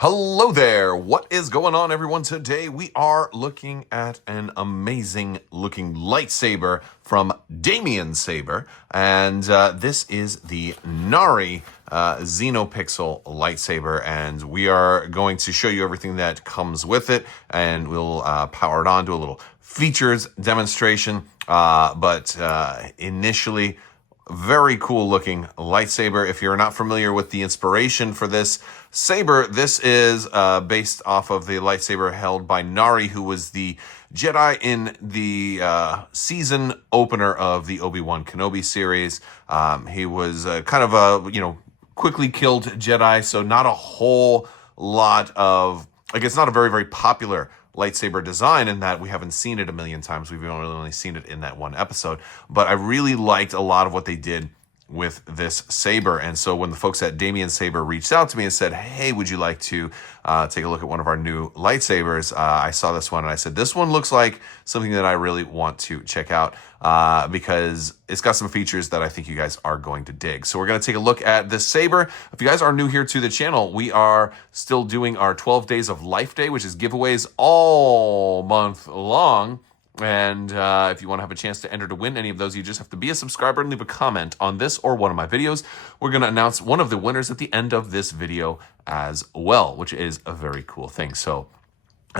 Hello there. What is going on, everyone? Today we are looking at an amazing looking lightsaber from Damiensaber, and this is the Nari Xeno lightsaber, and we are going to show you everything that comes with it, and we'll power it on, do a little features demonstration, but initially, very cool looking lightsaber. If you're not familiar with the inspiration for this saber, this is based off of the lightsaber held by Nari, who was the Jedi in the season opener of the Obi-Wan Kenobi series. He was kind of a, quickly killed Jedi, so not a whole lot of, it's not a very, very popular lightsaber design in that we haven't seen it a million times. We've only seen it in that one episode. But I really liked a lot of what they did with this saber. And so when the folks at Damiensaber reached out to me and said, hey, would you like to take a look at one of our new lightsabers? I saw this one and I said, this one looks like something that I really want to check out because it's got some features that I think you guys are going to dig. So we're going to take a look at this saber. If you guys are new here to the channel, we are still doing our 12 Days of Life Day, which is giveaways all month long. And if you want to have a chance to enter to win any of those, you just have to be a subscriber and leave a comment on this or one of my videos. We're going to announce one of the winners at the end of this video as well, which is a very cool thing. So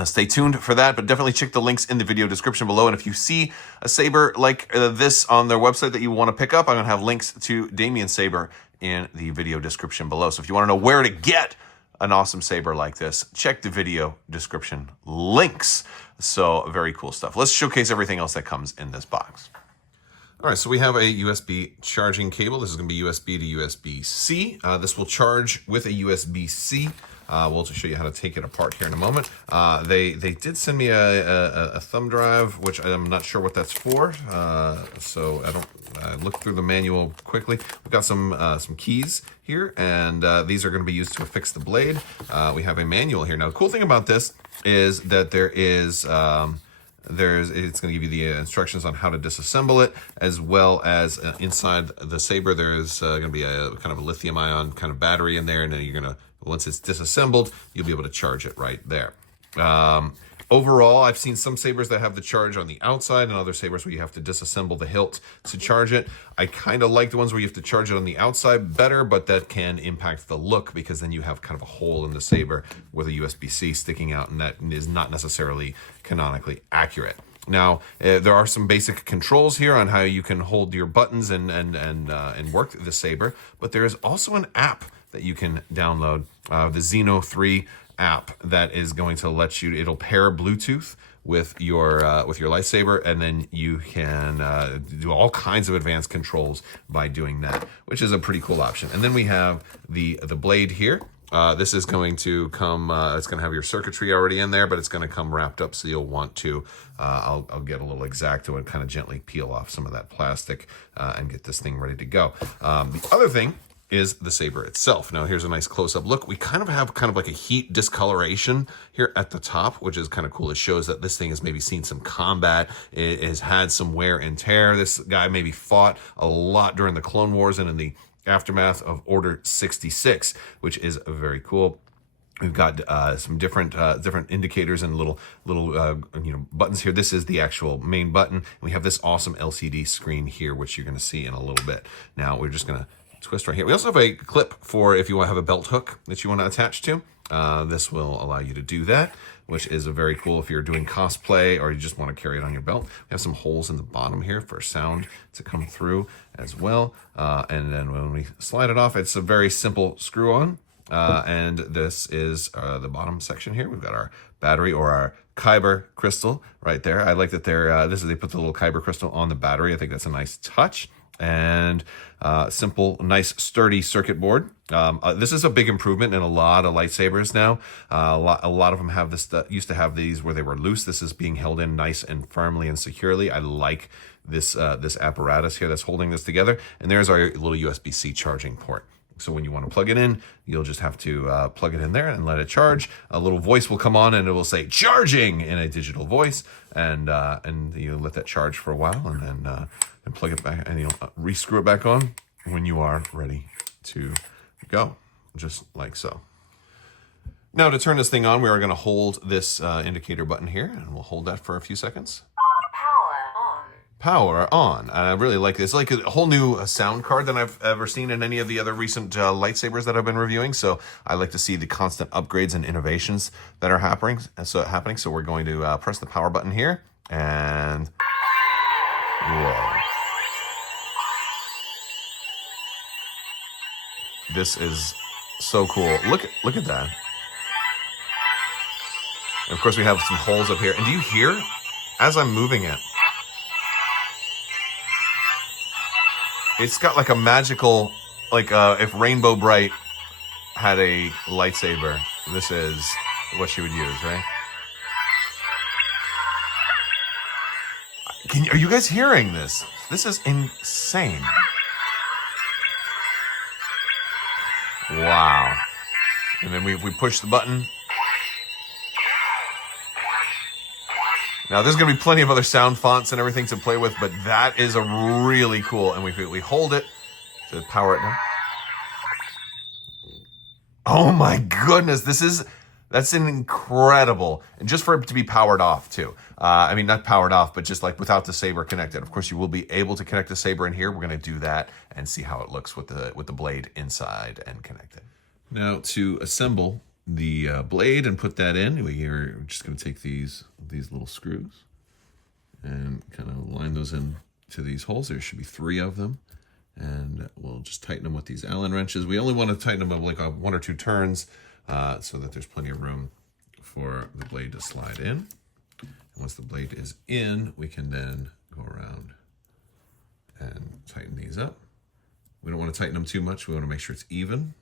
stay tuned for that, but definitely check the links in the video description below. And if you see a saber like this on their website that you want to pick up, I'm going to have links to Damiensaber in the video description below. So if you want to know where to get an awesome saber like this, check the video description links. So very cool stuff. Let's showcase everything else that comes in this box. All right, so we have a USB charging cable. This is going to be USB to USB-C. This will charge with a USB-C. We'll just show you how to take it apart here in a moment. They did send me a thumb drive, which I'm not sure what that's for. So I looked through the manual quickly. We've got some keys here, and these are going to be used to affix the blade. We have a manual here. Now, the cool thing about this is that there is it's going to give you the instructions on how to disassemble it, as well as inside the saber there's going to be a kind of a lithium ion kind of battery in there, and then you're going to, once it's disassembled, you'll be able to charge it right there. Overall, I've seen some sabers that have the charge on the outside and other sabers where you have to disassemble the hilt to charge it. I kind of like the ones where you have to charge it on the outside better, but that can impact the look because then you have kind of a hole in the saber with a USB-C sticking out, and that is not necessarily canonically accurate. Now, there are some basic controls here on how you can hold your buttons and work the saber, but there is also an app that you can download, the Xeno 3 app, that is going to let you, it'll pair Bluetooth with your lightsaber, and then you can do all kinds of advanced controls by doing that, which is a pretty cool option. And then we have the blade here. This is going to come, it's going to have your circuitry already in there, but it's going to come wrapped up, so you'll want to, I'll get a little X-Acto and kind of gently peel off some of that plastic and get this thing ready to go. The other thing is the saber itself. Now here's a nice close-up look. We kind of have like a heat discoloration here at the top, which is kind of cool. It shows that this thing has maybe seen some combat. It has had some wear and tear. This guy maybe fought a lot during the Clone Wars and in the aftermath of Order 66, which is very cool. We've got some different indicators and little buttons here. This is the actual main button. We have this awesome LCD screen here, which you're going to see in a little bit. Now we're just going to twist right here. We also have a clip for if you want to have a belt hook that you want to attach to. This will allow you to do that, which is a very cool if you're doing cosplay or you just want to carry it on your belt. We have some holes in the bottom here for sound to come through as well. And then when we slide it off, it's a very simple screw on. And this is the bottom section here. We've got our battery or our Kyber crystal right there. I like that they put the little Kyber crystal on the battery. I think that's a nice touch. And simple, nice, sturdy circuit board. This is a big improvement in a lot of lightsabers now. A lot of them have this. Used to have these where they were loose. This is being held in nice and firmly and securely. I like this this apparatus here that's holding this together. And there's our little USB-C charging port. So when you want to plug it in, you'll just have to plug it in there and let it charge. A little voice will come on and it will say "charging" in a digital voice, and you let that charge for a while, and then plug it back, and you'll re-screw it back on when you are ready to go, just like so. Now to turn this thing on, we are going to hold this indicator button here, and we'll hold that for a few seconds. Power on. I really like this. It's like a whole new sound card than I've ever seen in any of the other recent lightsabers that I've been reviewing. So I like to see the constant upgrades and innovations that are happening. So we're going to press the power button here, and whoa. This is so cool. Look at that. And of course, we have some holes up here. And do you hear, as I'm moving it, it's got like a magical, like if Rainbow Bright had a lightsaber, this is what she would use, right? Are you guys hearing this? This is insane. Wow. And then we push the button. Now, there's going to be plenty of other sound fonts and everything to play with, but that is a really cool. And we hold it to power it down. Oh my goodness, that's incredible. And just for it to be powered off too. I mean, not powered off, but just like without the saber connected. Of course, you will be able to connect the saber in here. We're going to do that and see how it looks with the blade inside and connected. Now, to assemble the blade and put that in, we're just going to take these little screws and kind of line those in to these holes. There should be 3 of them, and we'll just tighten them with these Allen wrenches. We only want to tighten them up like 1 or 2 turns so that there's plenty of room for the blade to slide in. And once the blade is in, we can then go around and tighten these up. We don't want to tighten them too much. We want to make sure it's even.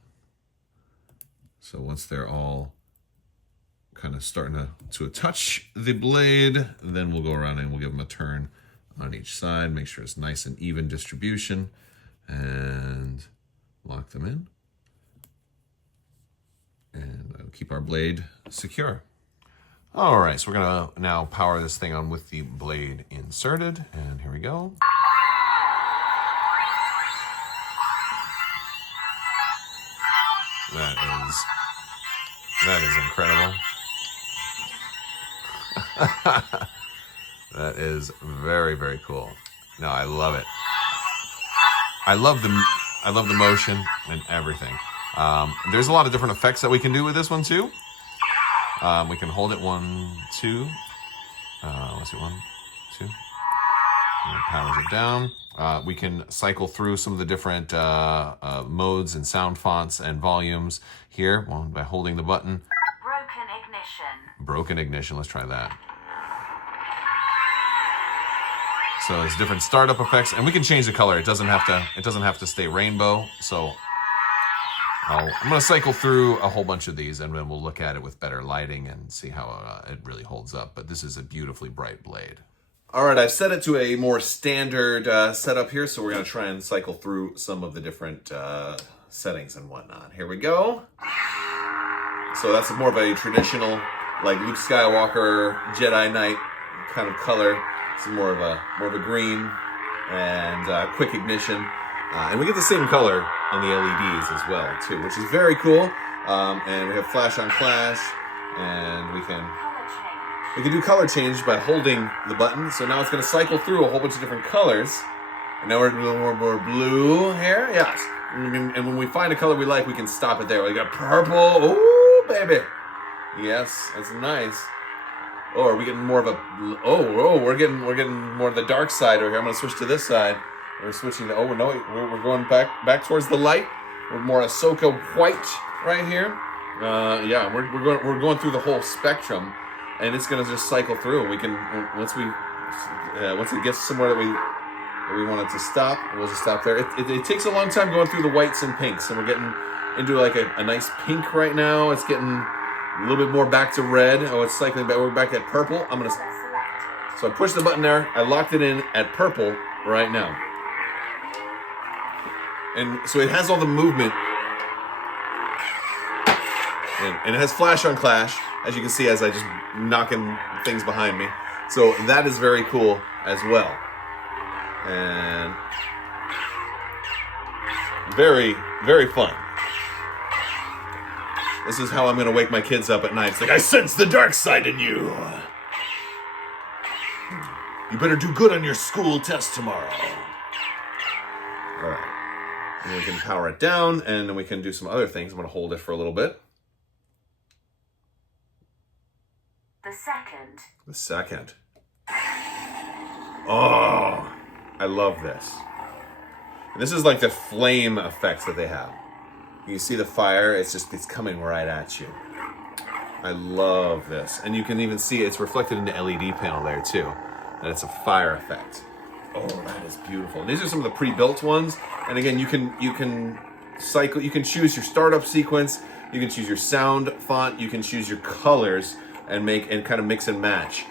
So once they're all kind of starting to touch the blade, then we'll go around and we'll give them a turn on each side, make sure it's nice and even distribution, and lock them in. And that'll keep our blade secure. All right, so we're gonna now power this thing on with the blade inserted, and here we go. That is incredible. That is very, very cool. No, I love it. I love the motion and everything. There's a lot of different effects that we can do with this one too. We can hold it 1, 2. Let's see, 1, 2. And it powers it down. We can cycle through some of the different modes and sound fonts and volumes here by holding the button. Broken ignition. Broken ignition. Let's try that. So there's different startup effects, and we can change the color. It doesn't have to stay rainbow. So I'm going to cycle through a whole bunch of these, and then we'll look at it with better lighting and see how it really holds up. But this is a beautifully bright blade. All right, I've set it to a more standard setup here, so we're going to try and cycle through some of the different settings and whatnot. Here we go. So that's more of a traditional, like Luke Skywalker, Jedi Knight kind of color. This is more of a green and quick ignition. And we get the same color on the LEDs as well, too, which is very cool. And we have flash on flash, and we can do color change by holding the button. So now it's going to cycle through a whole bunch of different colors. And now we're a little more blue here. Yes. And when we find a color we like, we can stop it there. We got purple. Ooh, baby. Yes, that's nice. Oh, are we getting more of a... Oh, we're getting more of the dark side over here. I'm going to switch to this side. We're switching to... Oh, no, we're going back towards the light. We're more Ahsoka white right here. Yeah, we're going through the whole spectrum, and it's going to just cycle through. We can... Once it gets somewhere that we want it to stop, we'll just stop there. It takes a long time going through the whites and pinks, and we're getting into like a nice pink right now. It's getting... a little bit more back to red. Oh, it's cycling back. We're back at purple. So I pushed the button there. I locked it in at purple right now. And so it has all the movement. And it has flash on clash, as you can see as I just knocking things behind me. So that is very cool as well. And very, very fun. This is how I'm gonna wake my kids up at night. It's like, I sense the dark side in you. You better do good on your school test tomorrow. All right. And we can power it down, and then we can do some other things. I'm gonna hold it for a little bit. The second. The second. Oh, I love this. And this is like the flame effects that they have. You see the fire, it's coming right at you. I love this. And you can even see it's reflected in the LED panel there too. And it's a fire effect. Oh, that is beautiful. And these are some of the pre-built ones. And again, you can cycle, you can choose your startup sequence, you can choose your sound font, you can choose your colors and kind of mix and match.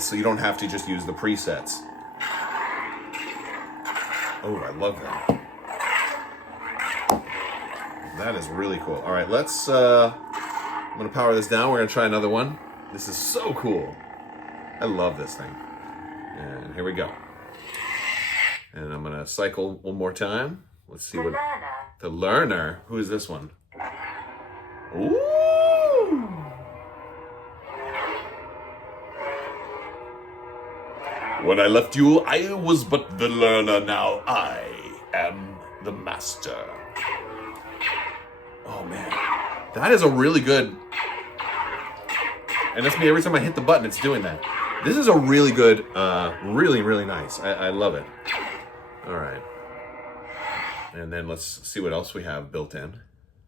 So you don't have to just use the presets. Oh, I love that. That is really cool. All right, let's, I'm gonna power this down. We're gonna try another one. This is so cool. I love this thing. And here we go. And I'm gonna cycle one more time. Let's see what. The learner. Who is this one? Ooh. When I left you, I was but the learner. Now I am the master. Oh man, that is a really good. And that's me every time I hit the button, it's doing that. This is a really good, really, really nice. I love it. All right. And then let's see what else we have built in.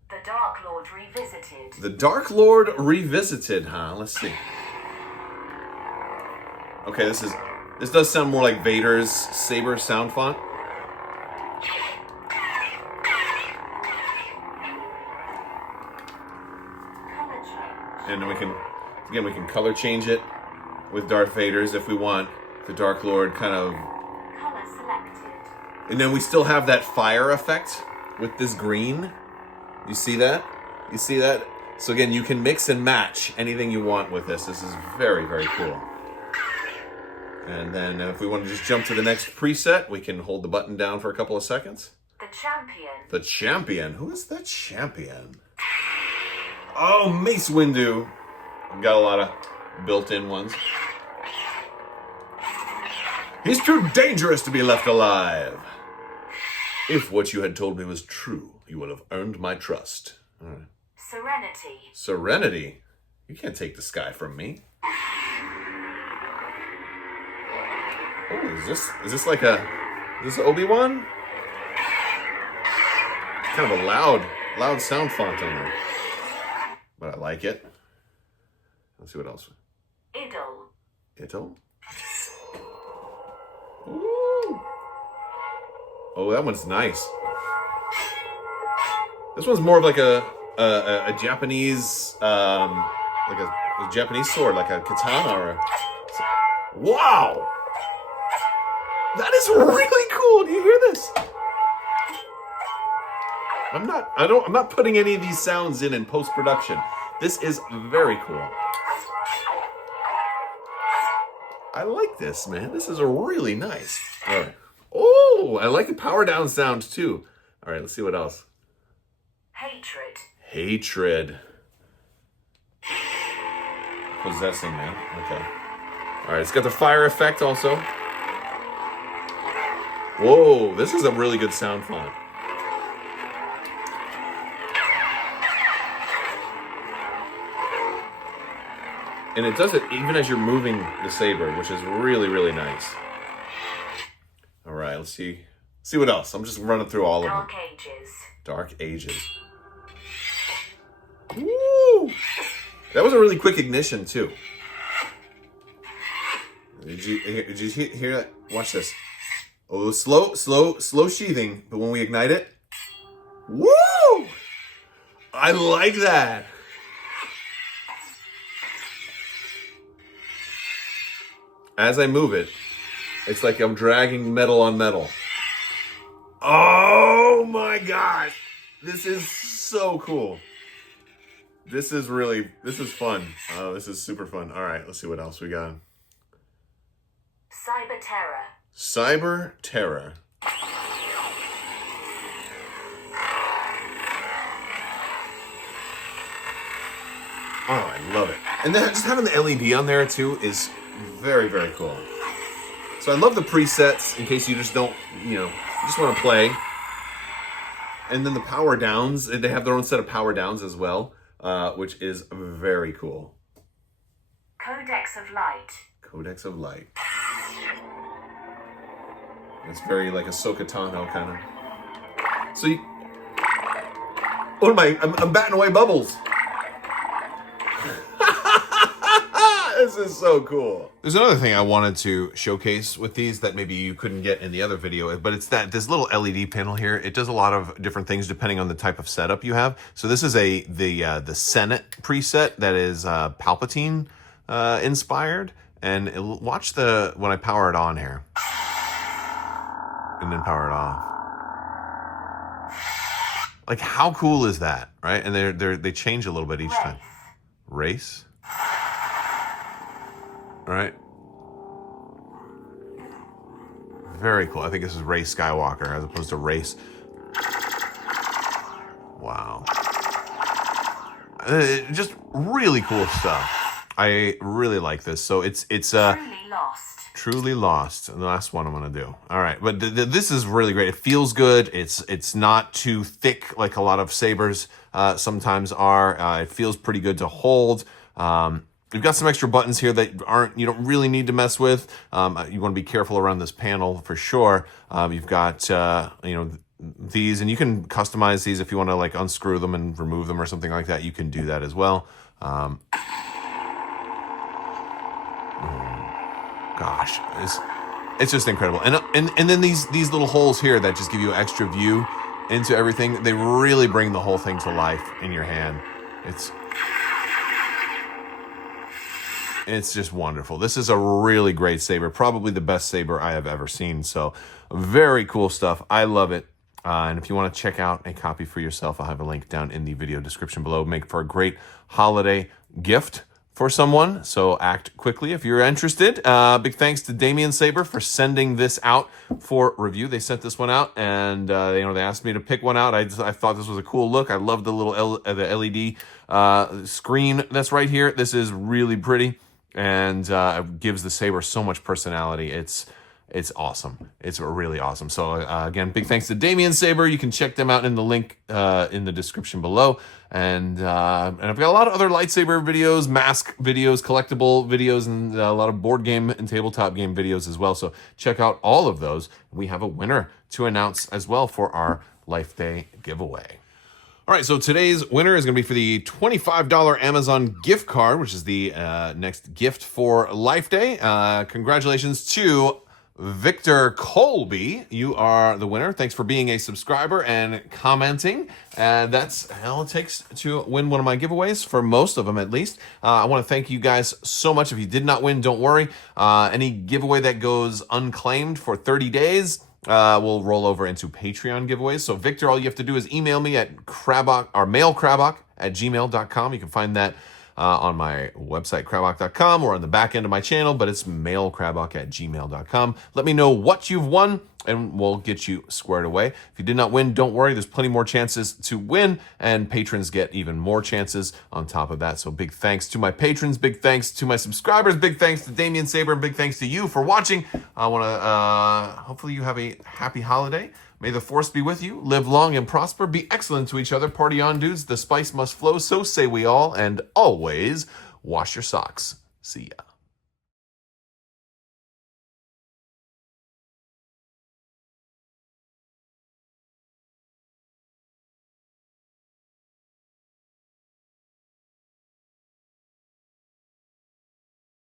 The Dark Lord Revisited. The Dark Lord Revisited, huh? Let's see. Okay, this does sound more like Vader's Saber sound font. And then we can color change it with Darth Vader's if we want the Dark Lord kind of. Color selected. And then we still have that fire effect with this green. You see that? You see that? So again, you can mix and match anything you want with this. This is very, very cool. And then if we want to just jump to the next preset, we can hold the button down for a couple of seconds. The Champion. The Champion? Who is the Champion? Oh, Mace Windu. I've got a lot of built-in ones. He's too dangerous to be left alive. If what you had told me was true, you would have earned my trust. All right. Serenity. Serenity? You can't take the sky from me. Oh, is this like is this Obi-Wan? It's kind of a loud sound font on there. But I like it. Let's see what else. Idol? Ooh. Oh, that one's nice. This one's more of like a Japanese, like a Japanese sword, like a katana or a. Wow! That is really cool. Do you hear this? I'm not putting any of these sounds in post-production. This is very cool. I like this, man. This is a really nice. All right. Oh, I like the power down sound too. All right, let's see what else. Hatred. Possessing me. Okay. All right, it's got the fire effect also. Whoa, this is a really good sound font. And it does it even as you're moving the saber, which is really, really nice. All right, let's see what else. I'm just running through all of them. Dark Ages. Woo! That was a really quick ignition too. Did you hear that? Watch this. Oh, slow sheathing, but when we ignite it, woo! I like that. As I move it, it's like I'm dragging metal on metal. Oh my gosh. This is so cool. This is fun. Oh, this is super fun. All right, let's see what else we got. Cyber Terror. Oh, I love it. And then just having the LED on there too is very, very cool. So I love the presets in case you just don't, just want to play. And then the power downs, they have their own set of power downs as well, which is very cool. Codex of Light. Codex of Light. It's very like Ahsoka Tano kind of. So you... What am I? I'm batting away bubbles. This is so cool. There's another thing I wanted to showcase with these that maybe you couldn't get in the other video, but it's that this little LED panel here. It does a lot of different things depending on the type of setup you have. So this is the Senate preset that is Palpatine inspired, and watch when I power it on here, and then power it off. Like, how cool is that, right? And they change a little bit each time. Race. All right. Very cool. I think this is Rey Skywalker as opposed to Race. Wow. Just really cool stuff. I really like this. So it's Truly Lost. Truly Lost. The last one I'm gonna do. All right, but this is really great. It feels good. It's not too thick like a lot of sabers sometimes are. It feels pretty good to hold. We've got some extra buttons here that you don't really need to mess with. You want to be careful around this panel for sure. You've got these, and you can customize these if you want to like unscrew them and remove them or something like that. You can do that as well. Gosh, it's just incredible. And then these little holes here that just give you extra view into everything. They really bring the whole thing to life in your hand. It's just wonderful. This is a really great saber, probably the best saber I have ever seen. So very cool stuff. I love it. And if you want to check out a copy for yourself, I'll have a link down in the video description below. Make for a great holiday gift for someone. So act quickly if you're interested. Big thanks to Damiensaber for sending this out for review. They sent this one out, and they asked me to pick one out. I thought this was a cool look. I love the little the LED screen that's right here. This is really pretty. And it gives the saber so much personality. It's awesome. It's really awesome. So again, big thanks to Damiensaber. You can check them out in the link in the description below. And I've got a lot of other lightsaber videos, mask videos, collectible videos, and a lot of board game and tabletop game videos as well. So check out all of those. We have a winner to announce as well for our Life Day giveaway. All right, so today's winner is going to be for the $25 Amazon gift card, which is the next gift for Life Day. Congratulations to Victor Colby. You are the winner. Thanks for being a subscriber and commenting. That's all it takes to win one of my giveaways, for most of them at least. I want to thank you guys so much. If you did not win, don't worry. Any giveaway that goes unclaimed for 30 days, we'll roll over into Patreon giveaways. So Victor, all you have to do is email me at Crabbok or mailcrabbok@gmail.com. You can find that on my website, Crabbok.com, or on the back end of my channel, but it's mailcrabbok@gmail.com. Let me know what you've won, and we'll get you squared away. If you did not win, don't worry. There's plenty more chances to win, and patrons get even more chances on top of that. So big thanks to my patrons, big thanks to my subscribers, big thanks to Damiensaber, and big thanks to you for watching. I want to, hopefully you have a happy holiday. May the force be with you. Live long and prosper. Be excellent to each other. Party on, dudes. The spice must flow. So say we all. And always wash your socks. See ya.